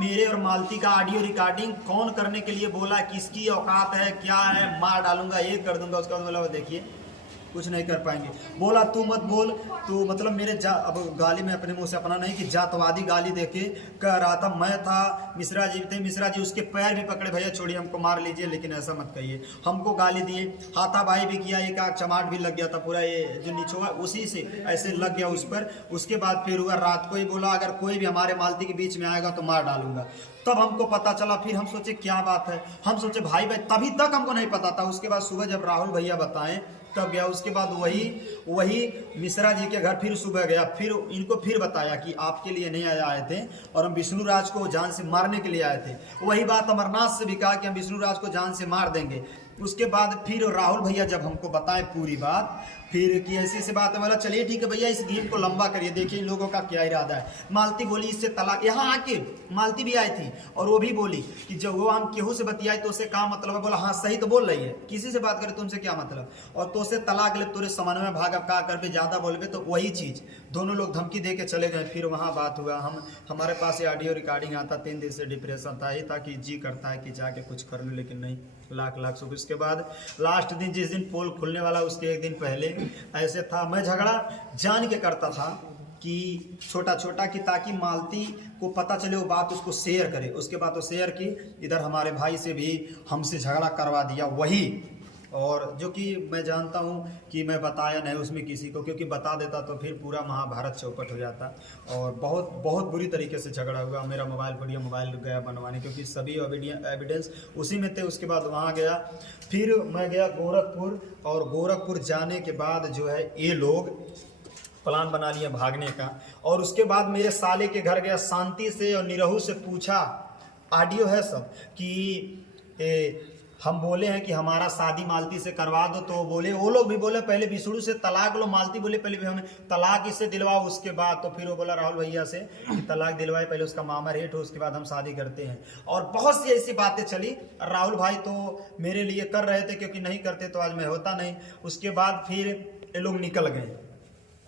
मेरे और मालती का ऑडियो रिकॉर्डिंग कौन करने के लिए बोला, किसकी औकात है, क्या है, मार डालूंगा, ये कर दूंगा। उसके बाद बोला देखिए कुछ नहीं कर पाएंगे। बोला तू मत बोल, तू मतलब मेरे अब गाली में अपने मुंह से अपना नहीं कि जातवादी गाली देके कह रहा था। मैं था, मिश्रा जी थे, मिश्रा जी उसके पैर भी पकड़े, भैया छोड़िए हमको मार लीजिए लेकिन ऐसा मत कहिए। हमको गाली दिए, हाथापाई भी किया, एक आग चमाट भी लग गया था पूरा, ये जो नीचे हुआ उसी से ऐसे लग गया उस पर। उसके बाद फिर हुआ रात को ही बोला अगर कोई भी हमारे मालती के बीच में आएगा तो मार डालूंगा। तब हमको पता चला, फिर हम सोचे क्या बात है, हम सोचे भाई भाई, तभी तक हमको नहीं पता था। उसके बाद सुबह जब राहुल भैया बताएं तब गया। उसके बाद वही मिश्रा जी के घर फिर सुबह गया, फिर इनको फिर बताया कि आपके लिए नहीं आए थे और हम विष्णु राज को जान से मारने के लिए आए थे। वही बात अमरनाथ से भी कहा कि हम विष्णु राज को जान से मार देंगे। उसके बाद फिर राहुल भैया जब हमको बताए पूरी बात, फिर कि ऐसी बात है, बोला चलिए ठीक है भैया इस गेम को लंबा करिए, देखिए इन लोगों का क्या इरादा है। मालती बोली इससे तलाक, यहाँ आके मालती भी आई थी और वो भी बोली कि जब वो हम केहू से बतियाई तो उससे क्या मतलब है। बोला हाँ सही तो बोल रही है, किसी से बात करे तुमसे क्या मतलब, और तो से तलाक ले, तोरे समन्वय में भाग, अब का कर पे ज्यादा बोलबे तो वही चीज। दोनों लोग धमकी दे के चले गए। फिर वहाँ बात हुआ, हमारे पास ये ऑडियो रिकॉर्डिंग आता, 3 दिन से डिप्रेशन था, ये था कि जी करता है कि जाके कुछ कर लूँ लेकिन नहीं, लाख सुबह। उसके बाद लास्ट दिन जिस दिन पोल खुलने वाला उसके एक दिन पहले ऐसे था, मैं झगड़ा जान के करता था कि छोटा छोटा कि ताकि मालती को पता चले, वो बात उसको शेयर करे। उसके बाद वो शेयर की, इधर हमारे भाई से भी हमसे झगड़ा करवा दिया वही। और जो कि मैं जानता हूँ कि मैं बताया नहीं उसमें किसी को, क्योंकि बता देता तो फिर पूरा महाभारत चौपट हो जाता। और बहुत बहुत बुरी तरीके से झगड़ा हुआ। मेरा मोबाइल बढ़िया मोबाइल गया बनवाने, क्योंकि सभी एविडेंस उसी में थे। उसके बाद वहाँ गया, फिर मैं गया गोरखपुर, और गोरखपुर जाने के बाद जो है ये लोग प्लान बना लिया भागने का। और उसके बाद मेरे साले के घर गया, शांति से और निरहू से पूछा, ऑडियो है सब, कि हम बोले हैं कि हमारा शादी मालती से करवा दो, तो बोले, वो लोग भी बोले पहले विष्णु से तलाक लो, मालती बोले पहले भी हमें तलाक इससे दिलवाओ। उसके बाद तो फिर वो बोला राहुल भैया से कि तलाक दिलवाए, पहले उसका मामा रेट हो, उसके बाद हम शादी करते हैं। और बहुत सी ऐसी बातें चली। राहुल भाई तो मेरे लिए कर रहे थे, क्योंकि नहीं करते तो आज मैं होता नहीं। उसके बाद फिर ये लोग निकल गए,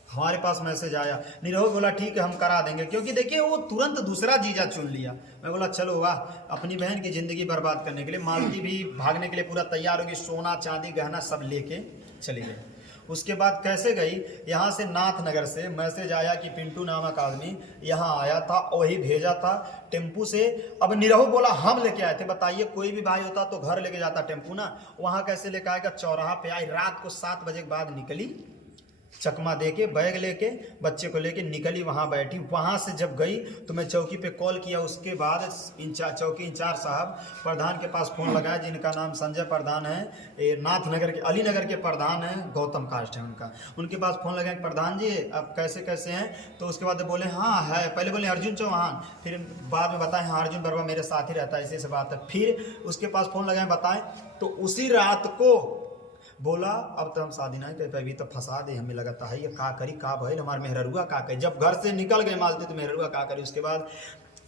हमारे पास मैसेज आया, निरहु बोला ठीक है हम करा देंगे, क्योंकि देखिए वो तुरंत दूसरा जीजा चुन लिया। मैं बोला चलो वाह, अपनी बहन की जिंदगी बर्बाद करने के लिए। मालती भी भागने के लिए पूरा तैयार होगी, सोना चांदी गहना सब लेके चली गई। उसके बाद कैसे गई, यहाँ से नाथनगर से मैसेज आया कि पिंटू नामक आदमी यहाँ आया था, वही भेजा था टेम्पू से। अब निरहु बोला हम लेके आए थे। बताइए कोई भी भाई होता तो घर लेके जाता टेम्पू ना, वहाँ कैसे लेके आएगा। चौराहा पे आई, रात को 7 बजे के बाद निकली, चकमा दे के बैग लेके बच्चे को लेके निकली, वहाँ बैठी। वहाँ से जब गई तो मैं चौकी पे कॉल किया। उसके बाद चौकी इंचार्ज साहब प्रधान के पास फ़ोन लगाया, जिनका नाम संजय प्रधान है, ये नाथनगर के अलीनगर के प्रधान हैं, गौतम कास्ट है उनका। उनके पास फ़ोन लगाया प्रधान जी अब कैसे हैं, तो उसके बाद बोले हाँ है, पहले बोले अर्जुन चौहान, फिर बाद में बताएं हाँ अर्जुन वर्मा मेरे साथ ही रहता है, इसी से बात है। फिर उसके पास फ़ोन लगाए बताएं, तो उसी रात को बोला अब तो हम शादी नहीं कर पाएगी, तो फंसा दे। हमें लगता है ये का करी, का भाई हमारे मेहरुआ का करी। जब घर से निकल गए मालती तो मेहरुआ का करी। उसके बाद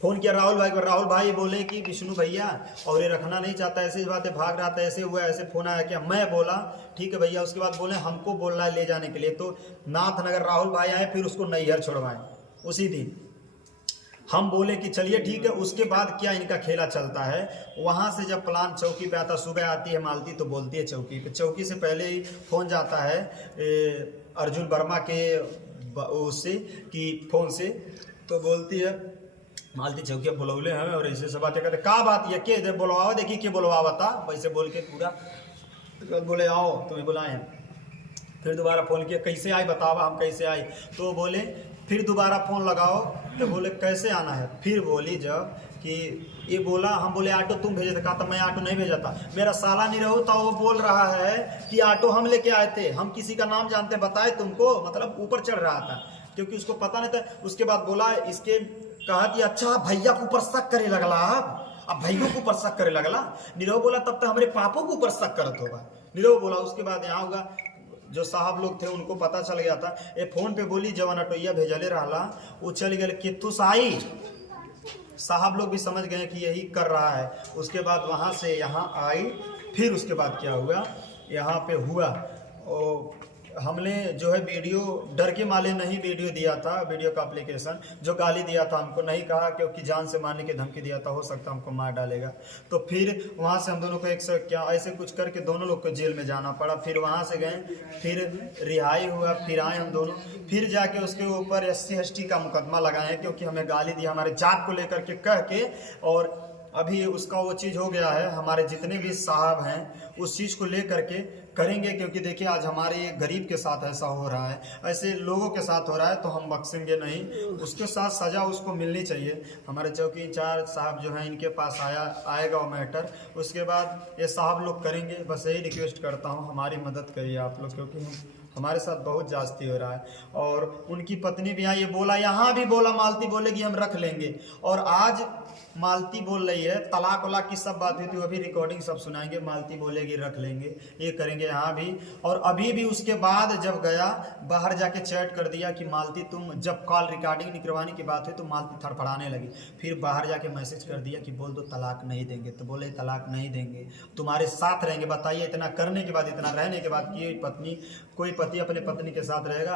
फोन किया राहुल भाई को, राहुल भाई बोले कि विष्णु भैया और ये रखना नहीं चाहता, ऐसी बातें भाग रहा था, ऐसे हुआ, ऐसे फोन आया क्या। मैं बोला ठीक है भैया। उसके बाद बोले हमको बोल रहा है ले जाने के लिए, तो नाथनगर राहुल भाई आए, फिर उसको नैहर छोड़वाए उसी दिन। हम बोले कि चलिए ठीक है। उसके बाद क्या इनका खेला चलता है, वहाँ से जब प्लान चौकी पे आता, सुबह आती है मालती तो बोलती है चौकी पे, चौकी से पहले ही फ़ोन जाता है अर्जुन वर्मा के उससे कि फ़ोन से, तो बोलती है मालती चौकी बुलौले हैं और ऐसे सब बातें करते, का बात ये के बुलवाओ, देखिए के बुलवावा था, वैसे बोल के पूरा बोले आओ तुम्हें बुलाएं। फिर दोबारा फ़ोन किया, कैसे आई बतावा हम कैसे आई, तो बोले फिर दोबारा फ़ोन लगाओ, तो बोले कैसे आना है। फिर बोली जब कि ये बोला, हम बोले ऑटो तुम भेजे थे, कहा था मैं ऑटो नहीं भेजा था, मेरा साला नहीं रहू था, वो बोल रहा है कि ऑटो हम लेके आए थे, हम किसी का नाम जानते बताए तुमको, मतलब ऊपर चढ़ रहा था क्योंकि उसको पता नहीं था। उसके बाद बोला इसके कहा कि अच्छा भैया के ऊपर शक करे लगला, अब भैया के ऊपर शक करे लगला। नीरव बोला तब तक हमारे पापों के ऊपर शक करत होगा, नीरव बोला। उसके बाद यहाँ होगा जो साहब लोग थे उनको पता चल गया था, ये फोन पे बोली जवान ऑटोइया भेजले रहा, वो चल गए कित्तू साई। साहब लोग भी समझ गए कि यही कर रहा है। उसके बाद वहाँ से यहाँ आई। फिर उसके बाद क्या हुआ, यहाँ पे हुआ हमने जो है वीडियो डर के माले नहीं वीडियो दिया था, वीडियो का एप्लीकेशन जो गाली दिया था हमको, नहीं कहा क्योंकि जान से मारने की धमकी दिया था, हो सकता हमको मार डालेगा। तो फिर वहाँ से हम दोनों को क्या ऐसे कुछ करके दोनों लोग को जेल में जाना पड़ा। फिर वहाँ से गए, फिर रिहाई हुआ, फिर आए हम दोनों, फिर जाके उसके ऊपर SC/ST का मुकदमा लगाए क्योंकि हमें गाली दिया हमारे जात को लेकर के कह के। और अभी उसका वो चीज़ हो गया है, हमारे जितने भी साहब हैं उस चीज़ को लेकर के करेंगे, क्योंकि देखिए आज हमारे गरीब के साथ ऐसा हो रहा है, ऐसे लोगों के साथ हो रहा है, तो हम बख्शेंगे नहीं। उसके साथ सज़ा उसको मिलनी चाहिए। हमारे चौकी इंचार्ज साहब जो हैं इनके पास आएगा वो मैटर, उसके बाद ये साहब लोग करेंगे। बस यही रिक्वेस्ट करता हूँ, हमारी मदद करिए आप लोग, क्योंकि हमारे साथ बहुत जास्ती हो रहा है। और उनकी पत्नी भी आई, ये बोला, यहाँ भी बोला मालती बोलेगी हम रख लेंगे, और आज मालती बोल रही है तलाक वलाक की सब बात हुई थी, वो भी रिकॉर्डिंग सब सुनाएंगे। मालती बोलेगी रख लेंगे, ये करेंगे यहाँ भी। और अभी भी उसके बाद जब गया बाहर जाके चैट कर दिया कि मालती तुम, जब कॉल रिकॉर्डिंग निकलवाने की बात हुई तो मालती थड़फड़ाने लगी। फिर बाहर जाके मैसेज कर दिया कि बोल दो तलाक नहीं देंगे। तो बोले तलाक नहीं देंगे, तुम्हारे साथ रहेंगे। बताइए, इतना करने के बाद, इतना रहने के बाद कि कोई पति अपने पत्नी के साथ रहेगा?